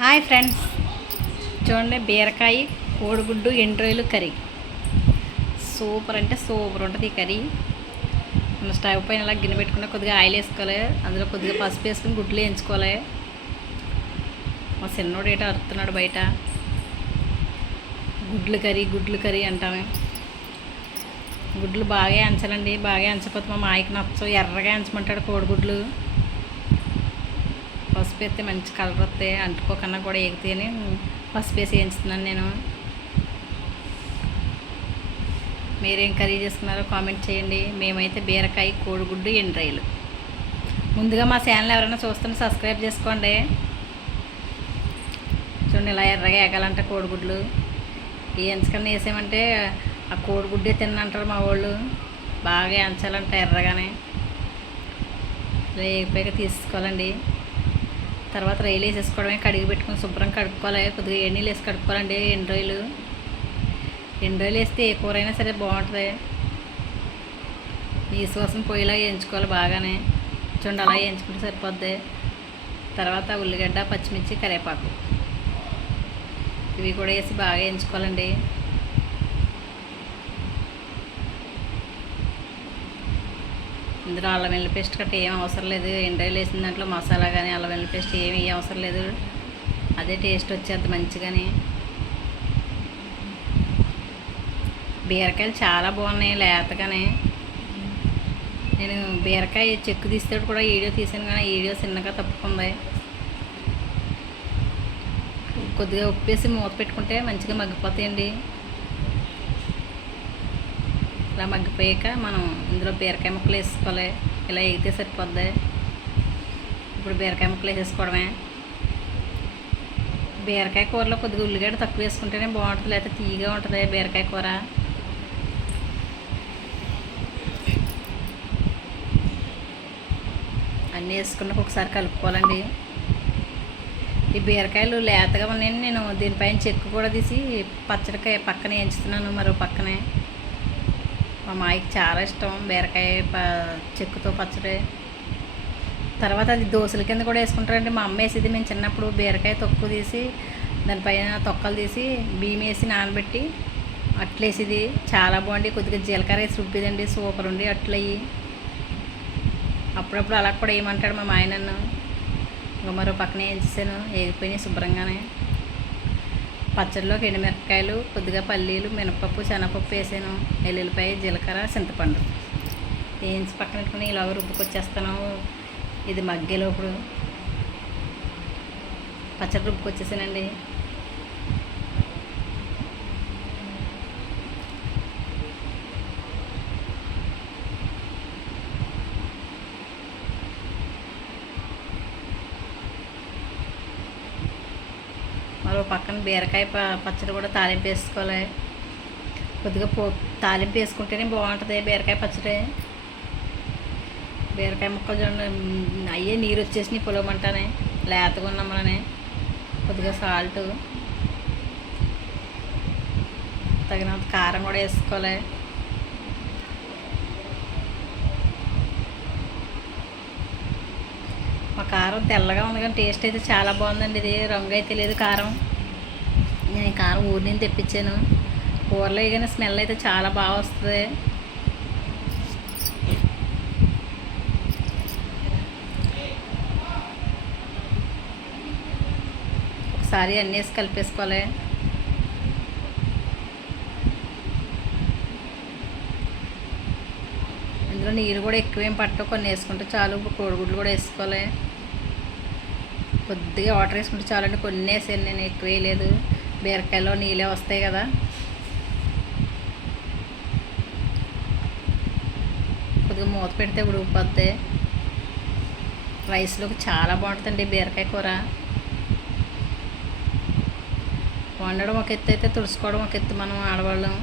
Hi friends. చూడండి బీరకాయ కోడిగుడ్డు ఎండ్రాయిలు కర్రీ. సూపర్ అంటే సూపర్ ఉంటుంది ఈ కర్రీ. మన స్టవ్ పైన అలా గిన్నె పెట్టుకున్న కొద్దిగా ఆయిల్ వేసుకోవాలి. అందులో కొద్దిగా పసుపు వేసుకుని గుడ్లు వేయించుకోవాలి. మా చిన్నోడు ఏటో అరుతున్నాడు బయట. గుడ్లు కర్రీ గుడ్లు కర్రీ అంటామే. గుడ్లు బాగా ఎంచాలండి బాగా ఎంచకపోతే మా మాయకి నచ్చవు. ఎర్రగా ఎంచమంటాడు కోడిగుడ్లు. పసుపు వేస్తే మంచి కలర్ వస్తాయి అంటుకోకన్నా కూడా ఎగితేనే పసుపు వేసి వేయించుతున్నాను నేను. మీరేం కర్రీ చేస్తున్నారో కామెంట్ చేయండి. మేమైతే బీరకాయ కోడిగుడ్డు ఎండ్రాయిలు. ముందుగా మా ఛానల్ ఎవరైనా చూస్తుంటే సబ్స్క్రైబ్ చేసుకోండి. చూడండి ఇలా ఎర్రగా ఎగాలంట కోడిగుడ్లు. ఈ ఎంచకన్నా వేసామంటే ఆ కోడిగుడ్డే తిన్నంటారు మా వాళ్ళు. బాగా ఎంచాలంట ఎర్రగానే. లేకపోయాక తీసుకోవాలండి. తర్వాత రైలు వేసేసుకోవడమే కడిగి పెట్టుకుని శుభ్రం కడుక్కోవాలి. కొద్దిగా ఎన్ని వేసి కడుక్కోవాలండి? ఎండు రొయ్యలు ఎండు రొయ్యలు వేస్తే ఏ కూర అయినా సరే బాగుంటుంది. ఈ కోసం పొయ్యిలా వేయించుకోవాలి బాగానే. చూడండి అలా వేయించుకుంటే సరిపోద్ది. తర్వాత ఉల్లిగడ్డ పచ్చిమిర్చి కరివేపాకు. ఇవి కూడా వేసి బాగా వేయించుకోవాలండి. ఇందులో అల్లం వెల్లుల్లి పేస్ట్ కట్ట ఏం అవసరం లేదు. ఎండ్రాయిలు వేసిన దాంట్లో మసాలా కానీ అల్లం వెల్లుల్లి పేస్ట్ ఏమీ అవసరం లేదు. అదే టేస్ట్ వచ్చేది మంచిగాని. బీరకాయలు చాలా బాగున్నాయి లేతగానే. నేను బీరకాయ చెక్కు తీస్తే కూడా వీడియో తీసాను కానీ వీడియో చిన్నగా తప్పుకుంది. కొద్దిగా ఉప్పేసి మూత పెట్టుకుంటే మంచిగా మగ్గిపోతాయండి. ఇలా మగ్గిపోయాక మనం ఇందులో బీరకాయ ముక్కలు వేసుకోవాలి. ఇలా వేగితే సరిపోద్ది. ఇప్పుడు బీరకాయ ముక్కలు వేసేసుకోవడమే. బీరకాయ కూరలో కొద్దిగా ఉల్లిగడ్డ తక్కువ వేసుకుంటేనే బాగుంటుంది. లేకపోతే తీయగా ఉంటుంది బీరకాయ కూర. అన్నీ వేసుకున్నాక ఒకసారి కలుపుకోవాలండి. ఈ బీరకాయలు లేతగా ఉన్నాయని నేను దీనిపైన చెక్కు కూడా తీసి పచ్చడికాయ పక్కన ఎంచుతున్నాను మరో పక్కనే. మా మాయకి చాలా ఇష్టం. బీరకాయ ప చెక్కుతో పచ్చడి. తర్వాత అది దోశల కింద కూడా వేసుకుంటారండి. మా అమ్మ వేసేది మేము చిన్నప్పుడు బీరకాయ తొక్కు తీసి దానిపైన తొక్కలు తీసి బియ్యం వేసి నానబెట్టి అట్లేసేది చాలా బాగుంది కొద్దిగా జీలకర్ర వేసి రుబ్బిదండి. సూపర్ ఉండి అట్లయ్యి అప్పుడప్పుడు అలా కూడా ఏమంటాడు మా ఆయన నన్ను. ఇంకా మరో పక్కన వేసేసాను వేగిపోయినాయి శుభ్రంగానే. పచ్చడిలోకి ఎండుమిరపకాయలు కొద్దిగా పల్లీలు మినపప్పు శనగపప్పు వేసాను. ఎల్లుల్లిపాయ జీలకర్ర చింతపండు. వేయించి పక్కన పెట్టుకుని ఇలాగ రుబ్బుకొచ్చేస్తాను. ఇది మగ్గేలోపుడు పచ్చడి రుబ్బుకొచ్చేసానండి. మరో పక్కన బీరకాయ పచ్చడి కూడా తాలింపు వేసుకోవాలి. కొద్దిగా పో తాలింపు వేసుకుంటేనే బాగుంటుంది బీరకాయ పచ్చడి. బీరకాయ మొక్కజొన్న అయ్యే నీరు వచ్చేసినాయి పొలమంటానే. లేతగా ఉన్నామనే కొద్దిగా సాల్ట్. తగినంత కారం కూడా వేసుకోవాలి. మా కారం తెల్లగా ఉంది కానీ టేస్ట్ అయితే చాలా బాగుందండి. ఇది రంగు అయితే లేదు కారం. నేను ఈ కారం ఊరి నుంచి తెప్పించాను. కూరలో కానీ స్మెల్ అయితే చాలా బాగా వస్తుంది. ఒకసారి అన్నీ వేసి కలిపేసుకోవాలి. ఇందులో నీరు కూడా ఎక్కువేం పట్టవు. కొన్ని వేసుకుంటే చాలు. ఇప్పుడు కోడిగుడ్లు కూడా వేసుకోవాలి. కొద్దిగా వాటర్ వేసుకుంటే చాలండి. కొన్ని వేసాను నేను ఎక్కువ వేయలేదు. బీరకాయలో నీళ్ళే వస్తాయి కదా. కొద్దిగా మూత పెడితే ఉడికిపోద్ది రైస్లోకి చాలా బాగుంటుందండి బీరకాయ కూర. వండడం ఒక ఎత్తు అయితే తుడుచుకోవడం ఒక ఎత్తు మనం ఆడవాళ్ళం.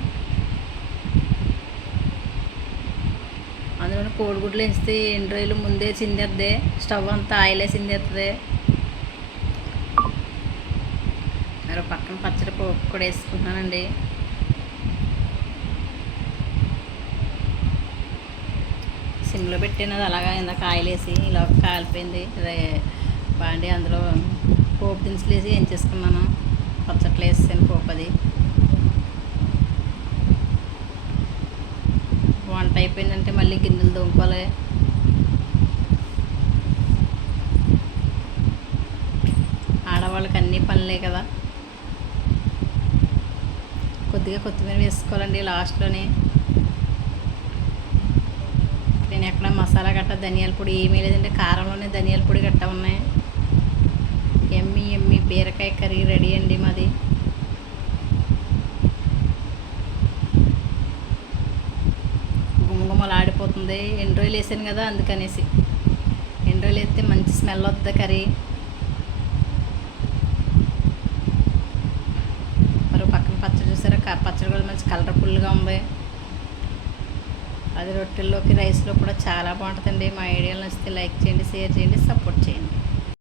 అందులో కోడిగుడ్లు వేస్తే ఎండు రోజులు ముందే చిందేద్ది స్టవ్ అంతా ఆయిలే చిందేస్తుంది మరో పక్కన పచ్చడి పోపు కూడా వేసుకుంటున్నానండి. సిమ్లో పెట్టినది అలాగా ఇందాక ఆయిల్ వేసి ఇలా కాలిపోయింది. అదే బాండి అందులో పోపు దినుసులు వేసి ఏం చేసుకున్నాను? పచ్చట్లు వేసాను పోపు అది. వంట అయిపోయిందంటే మళ్ళీ గిన్నెలు దొంకోవాలి ఆడవాళ్ళకి అన్ని పనులే కదా. కొద్దిగా కొత్తిమీర వేసుకోవాలండి లాస్ట్లోనే. నేను ఎక్కడ మసాలా గట్ట ధనియాల పొడి ఏమీ లేదంటే కారంలోనే ధనియాల పొడి గట్ట ఉన్నాయి. ఎమ్మి ఎమ్మి బీరకాయ కర్రీ రెడీ అండి మాది. గుమగుమలు ఆడిపోతుంది ఎన్ని రోజులు వేసాను కదా అందుకనేసి. ఎన్ని రోజులు వేస్తే మంచి స్మెల్ వస్తుంది కర్రీ? మరో పక్కన పచ్చడి చూసారా? పచ్చడి కూడా మంచి కలర్ఫుల్గా ఉంది. అది రొట్టెల్లోకి రైస్లో కూడా చాలా బాగుంటుందండి. మా ఐడియాలు నచ్చితే లైక్ చేయండి షేర్ చేయండి సపోర్ట్ చేయండి.